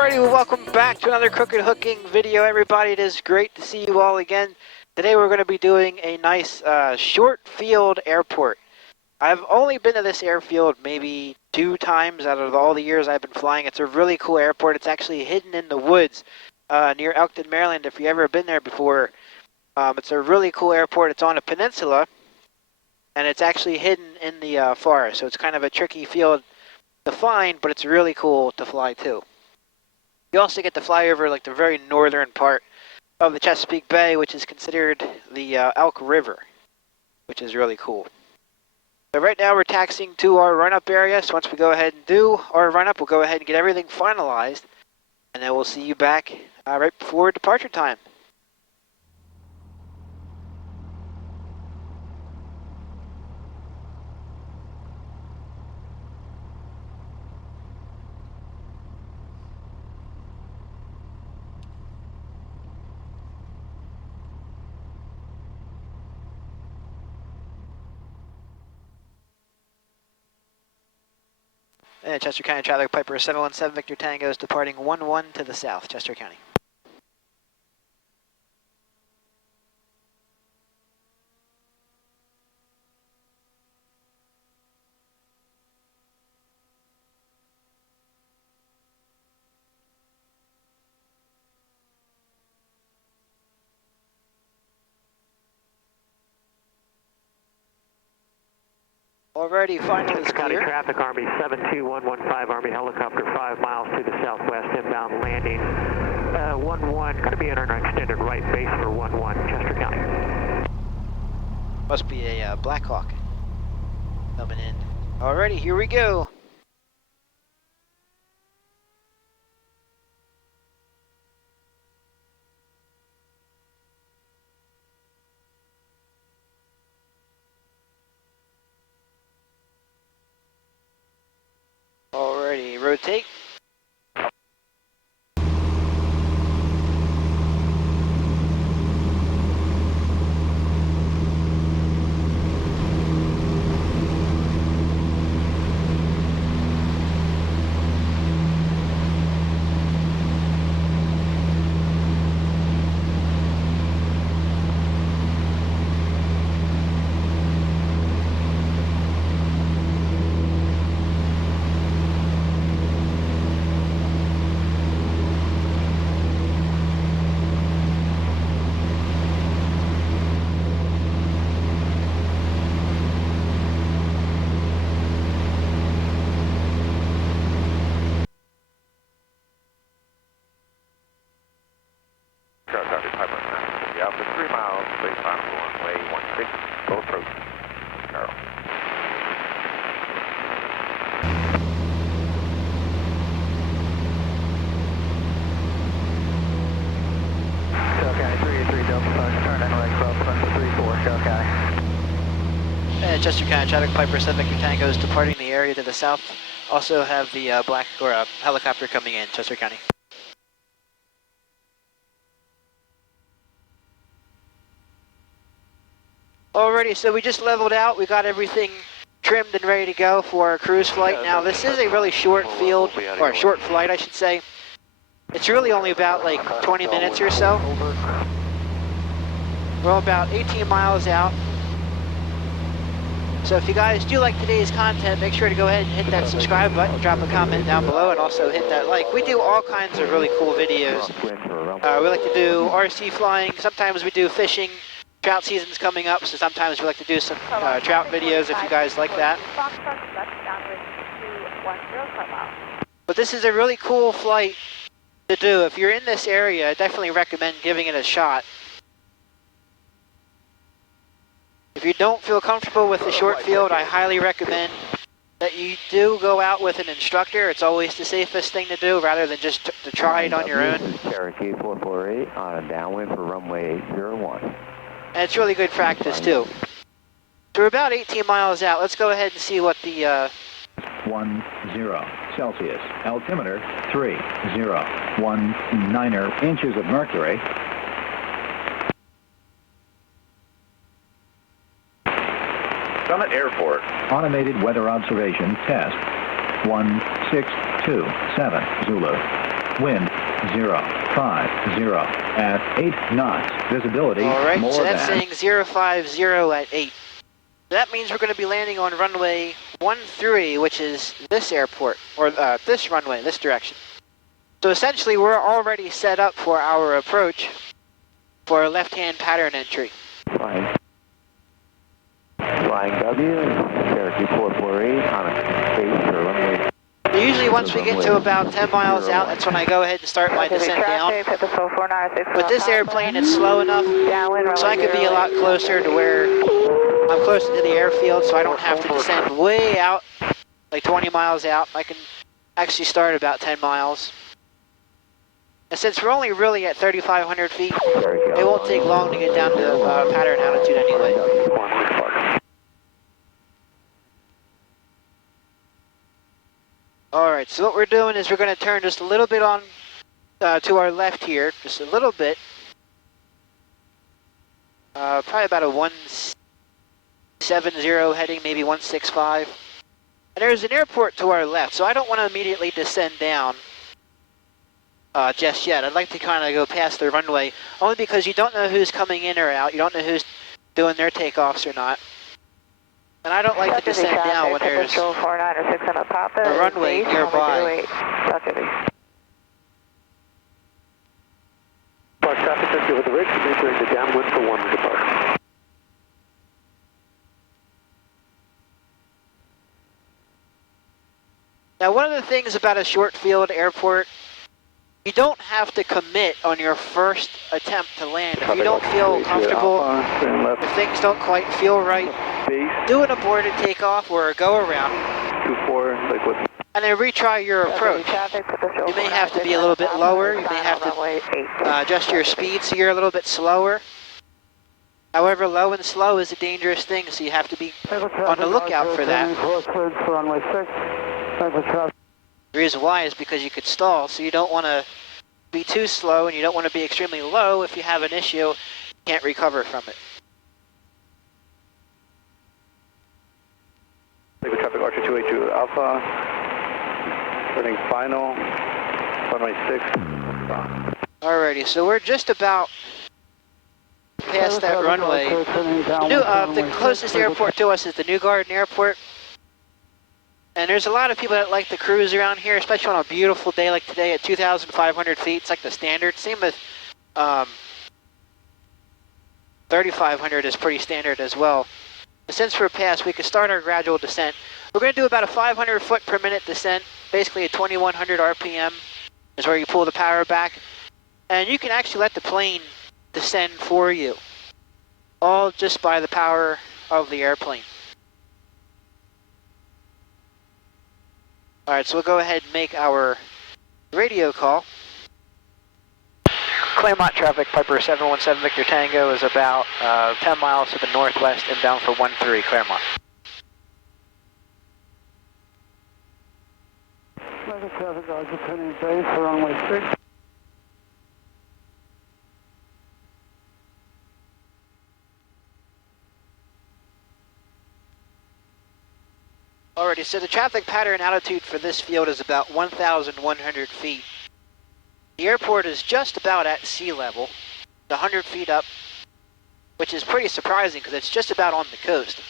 Alrighty, well, welcome back to another crooked hooking video, everybody. It is great to see you all again. Today we're going to be doing a nice short field airport. I've only been to this airfield maybe 2 times out of all the years I've been flying. It's a really cool airport. It's actually hidden in the woods near Elkton, Maryland, if you've ever been there before. It's a really cool airport. It's on a peninsula, and it's actually hidden in the forest, so it's kind of a tricky field to find, but it's really cool to fly too. You also get to fly over like the very northern part of the Chesapeake Bay, which is considered the Elk River, which is really cool. So right now we're taxiing to our run-up area, so once we go ahead and do our run-up, we'll go ahead and get everything finalized, and then we'll see you back right before departure time. And Chester County Traffic Piper 717 Victor Tango is departing 11 to the south, Chester County. Already, finally is County clear. Traffic, Army 72115, Army Helicopter 5 miles to the southwest, inbound landing. 11, going to be entering our extended right base for 11, Chester County. Must be a Black Hawk coming in. Alrighty, here we go. Alrighty, rotate. After 3 miles, base final runway 16, full approach. Carroll. Shell County 383 Delta Fox, turn in right cross runway 34, Shell County. And Chester County Traffic Piper 7 Victor Tango is departing the area to the south. Also have the helicopter coming in, Chester County. Alrighty, so we just leveled out. We got everything trimmed and ready to go for our cruise flight. Now, this is a really short field, or short flight, I should say. It's really only about like 20 minutes or so. We're about 18 miles out. So if you guys do like today's content, make sure to go ahead and hit that subscribe button, drop a comment down below, and also hit that like. We do all kinds of really cool videos. We like to do RC flying. Sometimes we do fishing. Trout season's coming up, so sometimes we like to do some trout videos if you guys like that. But this is a really cool flight to do. If you're in this area, I definitely recommend giving it a shot. If you don't feel comfortable with the short field, I highly recommend that you do go out with an instructor. It's always the safest thing to do rather than just to try it on your own. Cherokee 448 on a downwind for runway 801. And it's really good practice too. So we're about 18 miles out. Let's go ahead and see what the 10 Celsius, altimeter 3019 inches of mercury. Summit Airport. Automated weather observation test 1627 Zulu. Wind 050 at 8 knots. Visibility All right, more so that's than saying 050 at 8. That means we're going to be landing on runway 13, which is this airport, or this runway, this direction. So essentially, we're already set up for our approach for a left-hand pattern entry. Flying W, Cherokee 448 on a base for runway. So usually once we get to about 10 miles out, that's when I go ahead and start my descent down. But this airplane is slow enough, so I could be a lot closer to where I'm closer to the airfield, so I don't have to descend way out, like 20 miles out. I can actually start about 10 miles. And since we're only really at 3,500 feet, it won't take long to get down to pattern altitude anyway. Alright, so what we're doing is we're going to turn just a little bit on to our left here, just a little bit. Probably about a 170 heading, maybe 165. And there's an airport to our left, so I don't want to immediately descend down just yet. I'd like to kind of go past the runway, only because you don't know who's coming in or out. You don't know who's doing their takeoffs or not. And I don't like to descend down when there's a runway nearby. Traffic over the ridge, entering the downwind for 1 departure. Now, one of the things about a short field airport, you don't have to commit on your first attempt to land. If you don't feel comfortable, if things don't quite feel right, do an aborted takeoff or a go around, 24, liquid. and then retry your approach. You may have to be a little bit lower, you may have to adjust your speed so you're a little bit slower. However, low and slow is a dangerous thing, so you have to be on the lookout for that. The reason why is because you could stall, so you don't want to be too slow and you don't want to be extremely low. If you have an issue, you can't recover from it. Liquid traffic Archer 282 Alpha, turning final, runway 6. Alrighty, so we're just about past that runway. The closest airport to us is the New Garden Airport. And there's a lot of people that like to cruise around here, especially on a beautiful day like today at 2,500 feet. It's like the standard. Same with 3,500 is pretty standard as well. But since we're past, we can start our gradual descent. We're going to do about a 500 foot per minute descent, basically a 2,100 RPM is where you pull the power back. And you can actually let the plane descend for you, all just by the power of the airplane. Alright, so we'll go ahead and make our radio call. Claremont traffic, Piper 717 Victor Tango is about 10 miles to the northwest, inbound for 13, Claremont. Traffic Archer, turning base for runway 6. Alrighty, so the traffic pattern altitude for this field is about 1,100 feet. The airport is just about at sea level, 100 feet up, which is pretty surprising because it's just about on the coast.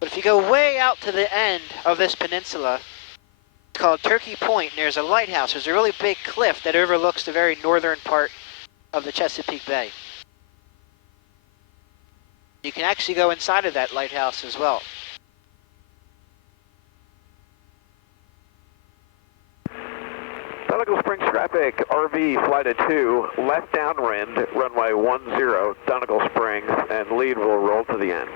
But if you go way out to the end of this peninsula, it's called Turkey Point, and there's a lighthouse. There's a really big cliff that overlooks the very northern part of the Chesapeake Bay. You can actually go inside of that lighthouse as well. Donegal Springs traffic, RV flight of 2, left downwind, runway 10, Donegal Springs, and lead will roll to the end.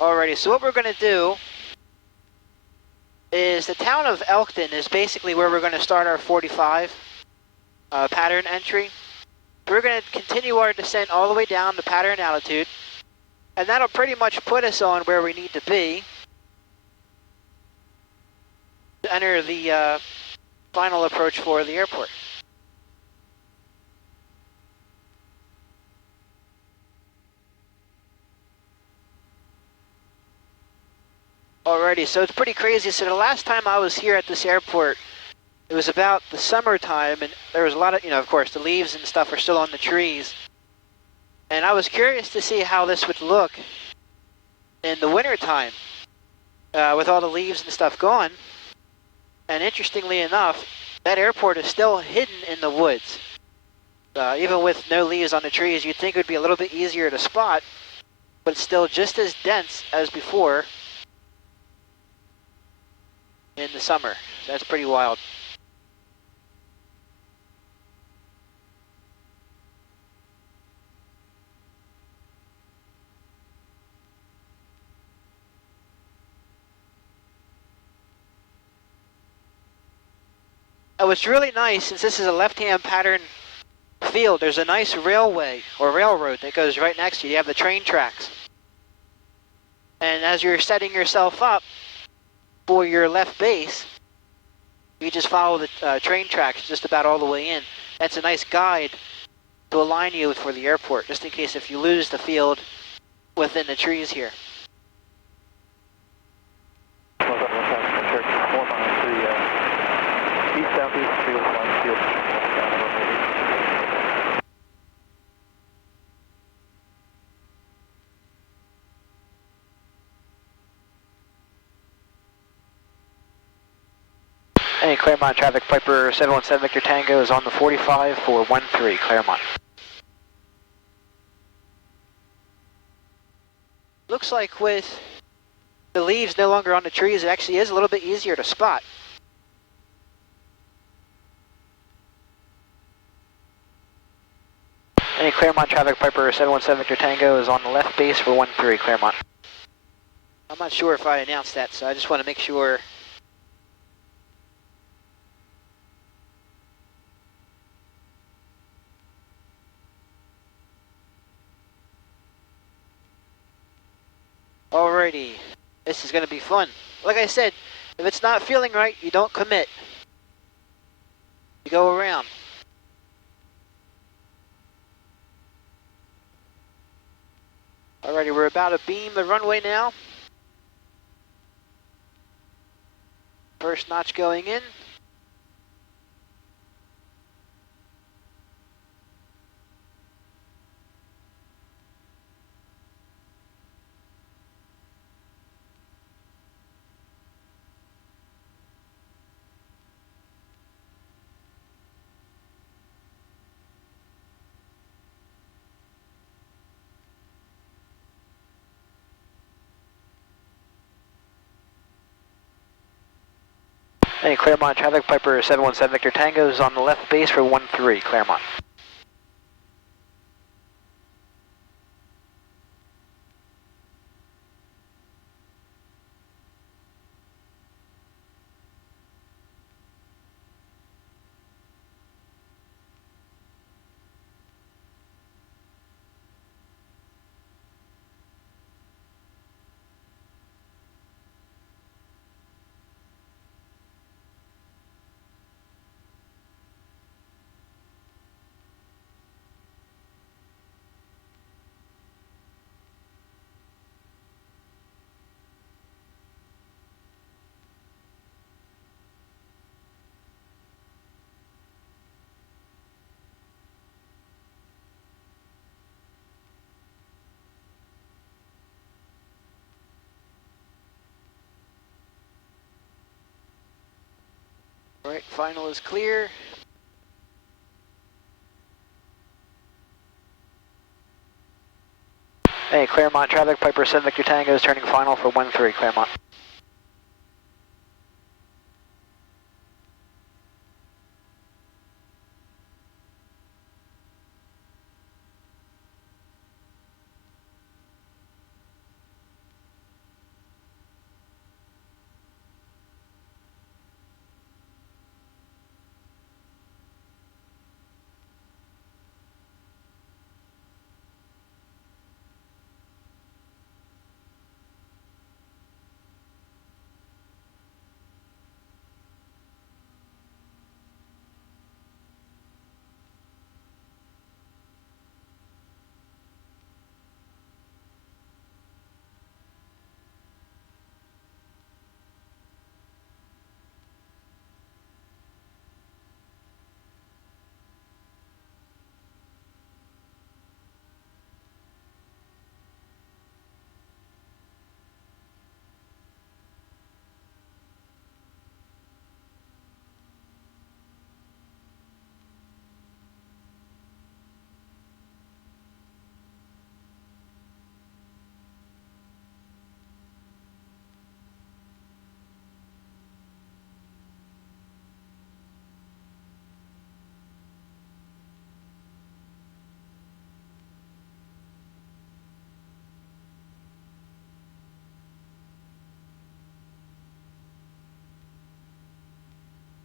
Alrighty, so what we're going to do is the town of Elkton is basically where we're going to start our 45 pattern entry. We're going to continue our descent all the way down to pattern altitude, and that'll pretty much put us on where we need to be to enter the final approach for the airport. Alrighty, so it's pretty crazy. So the last time I was here at this airport, it was about the summertime, and there was a lot of, of course, the leaves and stuff are still on the trees. And I was curious to see how this would look in the wintertime, with all the leaves and stuff gone. And interestingly enough, that airport is still hidden in the woods. Even with no leaves on the trees, you'd think it would be a little bit easier to spot, but it's still just as dense as before in the summer. So that's pretty wild. What's really nice, since this is a left-hand pattern field, there's a nice railway or railroad that goes right next to you. You have the train tracks. And as you're setting yourself up for your left base, you just follow the train tracks just about all the way in. That's a nice guide to align you for the airport, just in case if you lose the field within the trees here. 4 miles to the east-southeast field, line field. Hey, Claremont traffic, Piper 717 Victor Tango is on the 45 for 13, Claremont. Looks like with the leaves no longer on the trees, it actually is a little bit easier to spot. Any Claremont traffic, Piper 717 Victor Tango is on the left base for 13, Claremont. I'm not sure if I announced that, so I just want to make sure. Alrighty, this is going to be fun. Like I said, if it's not feeling right, you don't commit. You go around. Alrighty, we're about to beam the runway now. First notch going in. Hey, Claremont traffic, Piper 717 Victor Tango is on the left base for 13, Claremont. Alright, final is clear. Hey, Claremont traffic, Piper 7 Victor Tango is turning final for 13, Claremont.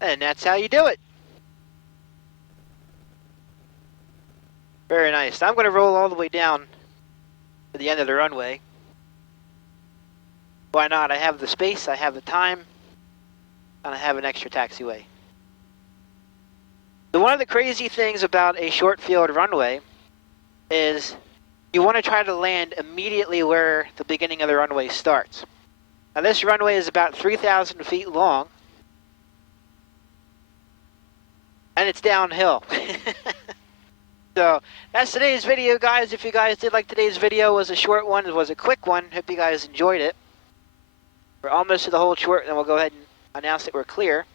And that's how you do it. Very nice. I'm going to roll all the way down to the end of the runway. Why not? I have the space, I have the time, and I have an extra taxiway. So one of the crazy things about a short field runway is you want to try to land immediately where the beginning of the runway starts. Now this runway is about 3,000 feet long, and it's downhill. So that's today's video, guys. If you guys did like today's video, it was a short one, it was a quick one. Hope you guys enjoyed it. We're almost to the whole short, and we'll go ahead and announce that we're clear.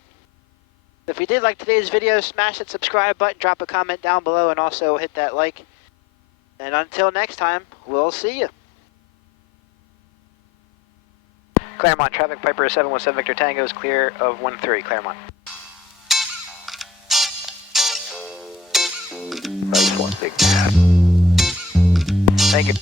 If you did like today's video, smash that subscribe button, drop a comment down below, and also hit that like. And until next time, we'll see you. Claremont, traffic Piper 717 Victor Tango is clear of 13, Claremont. Nice one, big man. Thank you.